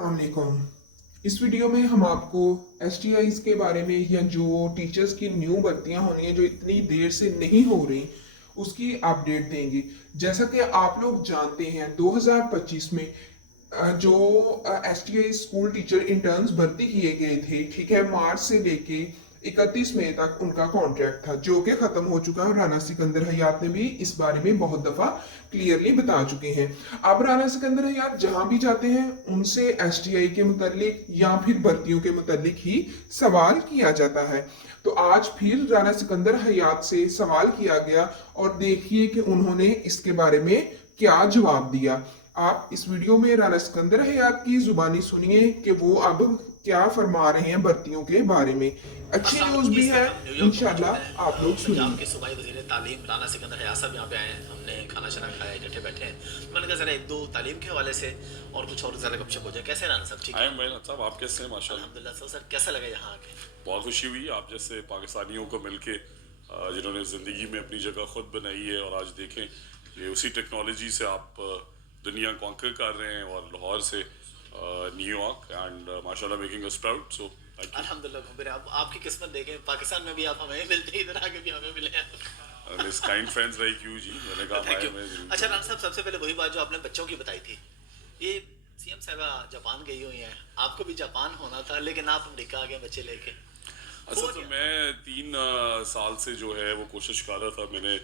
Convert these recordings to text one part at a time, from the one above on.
अस्सलामुअलैकुम। इस वीडियो में हम आपको एस के बारे में या जो टीचर्स की न्यू भर्तियां होनी है जो इतनी देर से नहीं हो रही उसकी अपडेट देंगे। जैसा कि आप लोग जानते हैं 2025 में जो एस स्कूल टीचर इंटर्न्स भर्ती किए गए थे, ठीक है, मार्च से लेके 31 मई तक उनका कॉन्ट्रैक्ट था जो कि खत्म हो चुका है और राना सिकंदर हयात ने भी इस बारे में बहुत दफा क्लियरली बता चुके हैं। अब राना सिकंदर हयात जहां भी जाते हैं उनसे एसटीआई के मुतालिक या फिर भर्तियों के मुतालिक ही सवाल किया जाता है। तो आज फिर राना सिकंदर हयात से सवाल किया गया और देखिए कि उन्होंने इसके बारे में क्या जवाब दिया। आप इस वीडियो में राना सिकंदर हयात की जुबानी सुनिए कि वो अब क्या फरमा रहे हैं भर्तियों के बारे में। अच्छी अस्सलाम न्यूज वालेकुम। भी इस है, वक्त हम न्यूयॉर्क में मौजूद हैं। इंशाल्लाह आप लोग पंजाब सुनिए। के सूबाई वजीर तालीम राना सिकंदर हयात साहब यहाँ पे आए हैं। हमने खाना शाना खाया, इकट्ठे बैठे हैं। तो मैंने कहा ज़रा एक दो तालीम के हवाले से और कुछ और ज़रा गपशप हो जाए। कैसे हैं राना साहब? ठीक आई है एम वेल साहब, आप कैसे हैं? माशाल्लाह अल्हम्दुलिल्लाह। सर कैसा लगा यहाँ आके? बहुत खुशी हुई आप जैसे पाकिस्तानियों को मिलके, जिन्होंने ज़िंदगी में अपनी जगह खुद बनाई है और आज देखें कि उसी टेक्नोलॉजी से आप दुनिया कॉन्कर कर रहे हैं और लाहौर से न्यूयॉर्क एंड माशाल्लाह making us proud. So thank अल्हम्दुलिल्लाह। घूम रहे हैं। अब आपकी किस्मत देखें, पाकिस्तान में भी आप हमें मिलते हैं, इधर आके भी हमें मिले हैं। You this kind friends like you जी। मैंने कहा थैंक यू। मैं जरूर अच्छा करूँगा। राना साहब, सबसे पहले वही बात जो आपने बच्चों की बताई थी, ये सीएम साहबा जापान गई हुई हैं, आपको भी जापान होना था लेकिन आप अमेरिका आ गए बच्चे लेके। अच्छा, हुआ तो क्या? मैं 3 साल से जो है वो कोशिश कर रहा था। मैंने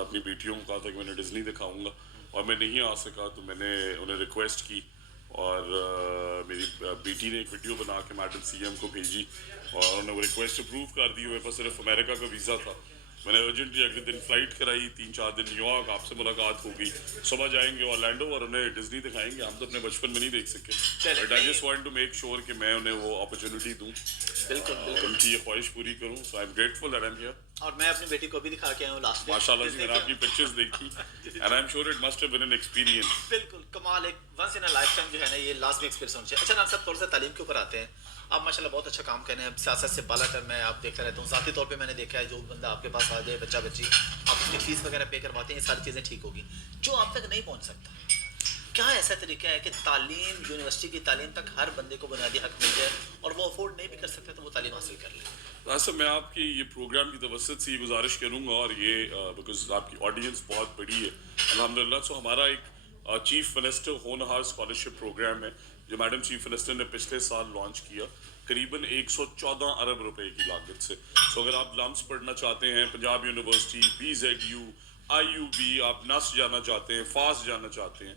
अपनी बेटियों को कहा था कि मैंने डिज्नी दिखाऊंगा और मैं नहीं आ सका, तो मैंने उन्हें रिक्वेस्ट की और मेरी बेटी ने एक वीडियो बना के मैडम सीएम को भेजी और उन्होंने वो रिक्वेस्ट अप्रूव कर दी। मेरे पास सिर्फ अमेरिका का वीज़ा था। मैंने अर्जेंटली अगले दिन फ्लाइट कराई, 3-4 दिन न्यूयॉर्क, आपसे मुलाकात होगी, सुबह जाएंगे ऑरलैंडो और उन्हें डिज्नी दिखाएंगे। हम तो अपने बचपन में नहीं देख सके, चले but I just want to make sure कि मैं उन्हें वो अपॉर्चुनिटी दूँ, बिल्कुल बिल्कुल। उनकी ये ख्वाहिश पूरी करूँ। So I am grateful that I am here. और मैं अपनी बेटी को भी दिखा के आया हूँ लास्ट में। माशाल्लाह जी, मैंने आपकी पिक्चर्स देखी and I am sure it must have been an experience. बिल्कुल कमाल, एक once in a lifetime जो है ना, ये लाजमी एक्सपीरियंस होना चाहिए। अच्छा नाम साहब, थोड़ा सा तालीम के ऊपर आते हैं। आप माशाल्लाह बहुत अच्छा काम कर रहे हैं, सियासत से बाला कर, मैं आप देखता रहता हूँ। ज़ाती तौर पे मैंने देखा है, जो बंदा आपके पास आ जाए, बच्चा बच्ची, आप उसकी फीस वगैरह पे करवाते हैं, ये सारी चीज़ें ठीक होगी। जो आप तक नहीं पहुँच सकता, क्या ऐसा तरीका है कि तालीम, यूनिवर्सिटी की तालीम तक हर बंदे को बुनियादी हक मिल जाए और वो अफोर्ड नहीं भी कर सकते तो वो तालीम हासिल कर ले? वैसे मैं आपकी ये प्रोग्राम की तवसत से ये गुजारिश करूँगा और ये बिकॉज आपकी ऑडियंस बहुत बड़ी है अल्हम्दुलिल्लाह। सो हमारा एक चीफ मिनिस्टर होनहार स्कॉलरशिप प्रोग्राम है जो मैडम चीफ मिनिस्टर ने पिछले साल लॉन्च किया, करीबन 114 अरब रुपए की लागत से। सो अगर आप लम्स पढ़ना चाहते हैं, पंजाब यूनिवर्सिटी, BZU, IUB, आप नस जाना चाहते हैं, फास जाना चाहते हैं,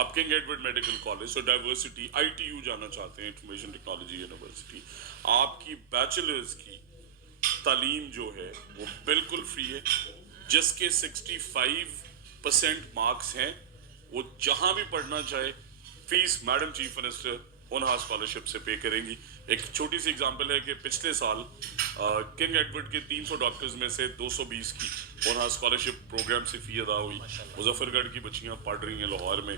आप किंग एडवर्ड मेडिकल कॉलेज और डाइवर्सिटी, ITU जाना चाहते हैं, इंफॉर्मेशन टेक्नोलॉजी यूनिवर्सिटी, आपकी बैचलर्स की तालीम जो है वो बिल्कुल फ्री है। जिसके 65% मार्क्स हैं वो जहाँ भी पढ़ना चाहे, फीस मैडम चीफ मिनिस्टर होनहार स्कॉलरशिप से पे करेंगी। एक छोटी सी एग्जांपल है कि पिछले साल किंग एडवर्ड के 300 डॉक्टर्स में से 220 की होनहार स्कॉलरशिप प्रोग्राम से फ़ी अदा हुई। मुजफ्फरगढ़ की बच्चियाँ पढ़ रही हैं लाहौर में,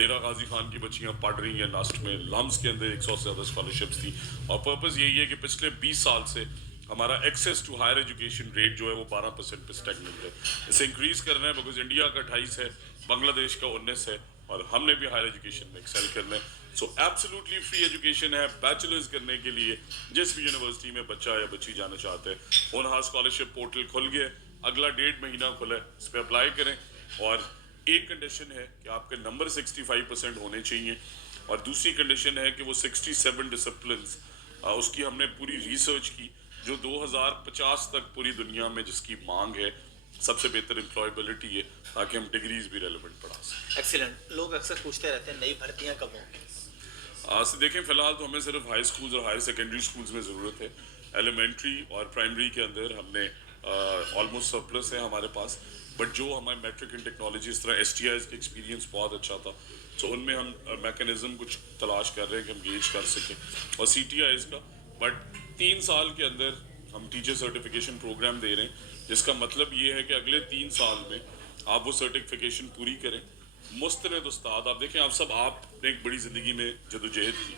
डेरा गाजी खान की बच्चियाँ पढ़ रही हैं लास्ट में, लम्स के अंदर 100 से ज़्यादा स्कॉलरशिप्स थी। और पर्पज़ यही है कि पिछले 20 साल से हमारा access to higher education rate जो है वो 12% पे स्टैग्नेंट है। इसे इंक्रीज करना है बिकॉज इंडिया का 28 है, बांग्लादेश का 19 है और हमने भी हायर एजुकेशन में एक्सेल करना है। सो एब्सोल्युटली फ्री एजुकेशन है बैचलर्स करने के लिए। जिस भी यूनिवर्सिटी में बच्चा या बच्ची जाना चाहते हैं, होनहार स्कॉलरशिप पोर्टल खुल गया है, अगला 1.5 महीना खुला है, इस पर अप्लाई करें। और एक कंडीशन है कि आपके नंबर 65% होने चाहिए और दूसरी कंडीशन है कि वो 67 डिसिप्लिन, उसकी हमने पूरी रिसर्च की जो 2050 तक पूरी दुनिया में जिसकी मांग है, सबसे बेहतर एम्प्लॉयबिलिटी है ताकि हम डिग्रीज भी रेलेवेंट पढ़ा सकें। एक्सीलेंट। लोग अक्सर पूछते रहते हैं नई भर्तियां कब होंगी? से देखें, फ़िलहाल तो हमें सिर्फ हाई स्कूल्स और हायर सेकेंडरी स्कूल्स में ज़रूरत है। एलिमेंट्री और प्राइमरी के अंदर हमने ऑलमोस्ट सरप्लस है हमारे पास, बट जो हमारे मेट्रिक इन टेक्नोलॉजी, इस तरह STIs का एक्सपीरियंस बहुत अच्छा था, सो उनमें हम मैकेनिज़्म कुछ तलाश कर रहे हैं कि हम गेज कर सकें। और CTIs का, बट 3 साल के अंदर हम टीचर सर्टिफिकेशन प्रोग्राम दे रहे हैं, जिसका मतलब ये है कि अगले 3 साल में आप वो सर्टिफिकेशन पूरी करें। मुस्तनद उस्ताद, आप देखें, आप सब, आपने एक बड़ी ज़िंदगी में जदोजहद की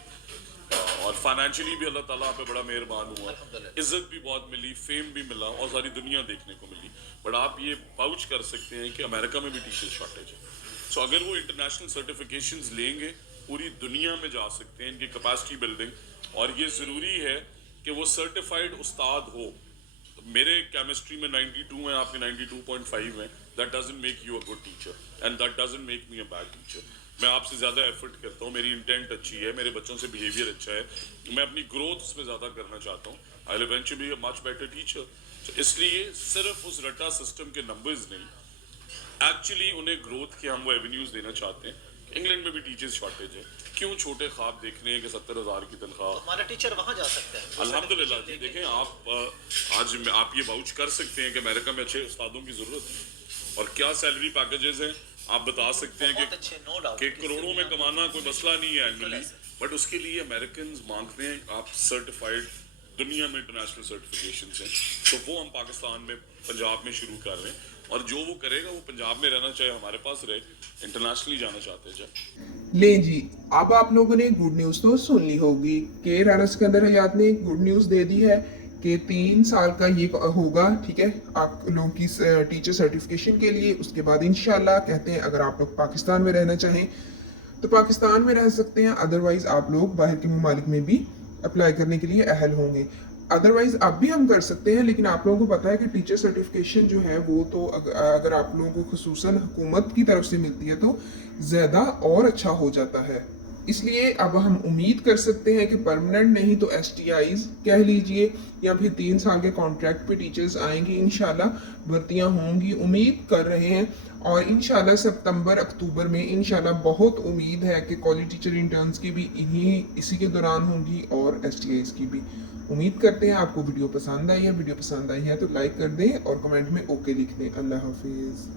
और फाइनेंशियली भी अल्लाह ताला आप पे बड़ा मेहरबान हुआ, इज़्ज़त भी बहुत मिली, फेम भी मिला और सारी दुनिया देखने को मिली। बट आप ये पाउच कर सकते हैं कि अमेरिका में भी टीचर शॉर्टेज है। सो अगर वो इंटरनेशनल सर्टिफिकेशंस लेंगे पूरी दुनिया में जा सकते हैं, इनकी कैपेसिटी बिल्डिंग। और ये ज़रूरी है कि वो सर्टिफाइड उस्ताद हो। मेरे केमिस्ट्री में 92 है, आपके 92.5 है। That doesn't make you a good teacher and that doesn't make me a bad teacher. मैं आपसे ज़्यादा एफर्ट करता हूँ, मेरी इंटेंट अच्छी है, मेरे बच्चों से बिहेवियर अच्छा है, मैं अपनी ग्रोथ उसमें ज़्यादा करना चाहता हूँ। I will eventually be a much better teacher. तो इसलिए सिर्फ उस रटा सिस्टम के नंबर्स नहीं, एक्चुअली उन्हें ग्रोथ के हम वो एवेन्यूज देना चाहते हैं। इंग्लैंड में भी टीचर्स शॉर्टेज है, क्यों छोटे ख्वाब देखने हैं कि 70,000 की तनख्वाह। हमारा टीचर वहाँ जा सकता है। अल्हम्दुलिल्लाह जी, देखें आप आज आप ये वाउच कर सकते हैं कि अमेरिका में अच्छे उस्तादों की ज़रूरत है। और क्या सैलरी पैकेजेस हैं आप बता सकते हैं बहुत अच्छे, नो डाउट कि करोड़ों में कमाना कोई मसला नहीं है एनुअली, बट उसके लिए अमेरिकन मांगते हैं आप सर्टिफाइड, दुनिया में इंटरनेशनल सर्टिफिकेशन हैं। तो वो हम पाकिस्तान में पंजाब में शुरू कर रहे हैं, और जो वो करेगा वो पंजाब में रहना चाहे हमारे पास रहे, इंटरनेशनली जाना चाहते हैं जब। ले जी, अब आप लोगों ने गुड न्यूज़ तो सुन ली होगी कि राना सिकंदर हयात ने गुड न्यूज़ दे दी है कि 3 साल का ये होगा, ठीक है, आप लोगों की टीचर सर्टिफिकेशन के लिए। उसके बाद इंशाल्लाह कहते हैं अगर आप लोग पाकिस्तान में रहना चाहें तो पाकिस्तान में रह सकते हैं, अदरवाइज आप लोग बाहर के ममालिक में भी अप्लाई करने के लिए अहल होंगे। अदरवाइज अब भी हम कर सकते हैं, लेकिन आप लोगों को पता है कि टीचर सर्टिफिकेशन जो है वो तो अगर आप लोगों को खुसूसन हुकूमत की तरफ से मिलती है तो ज़्यादा और अच्छा हो जाता है। इसलिए अब हम उम्मीद कर सकते हैं कि परमानेंट नहीं तो STIs कह लीजिए, या फिर 3 साल के कॉन्ट्रैक्ट पे टीचर्स आएंगे, इंशाल्लाह भर्तियां होंगी, उम्मीद कर रहे हैं। और इंशाल्लाह सितंबर अक्टूबर में इंशाल्लाह बहुत उम्मीद है कि कॉलेज टीचर इंटर्न्स की भी इसी के दौरान होंगी, और STIs की भी। उम्मीद करते हैं आपको वीडियो पसंद आई है। वीडियो पसंद आई है तो लाइक कर दें और कमेंट में ओके लिख दें। अल्लाह हाफिज़।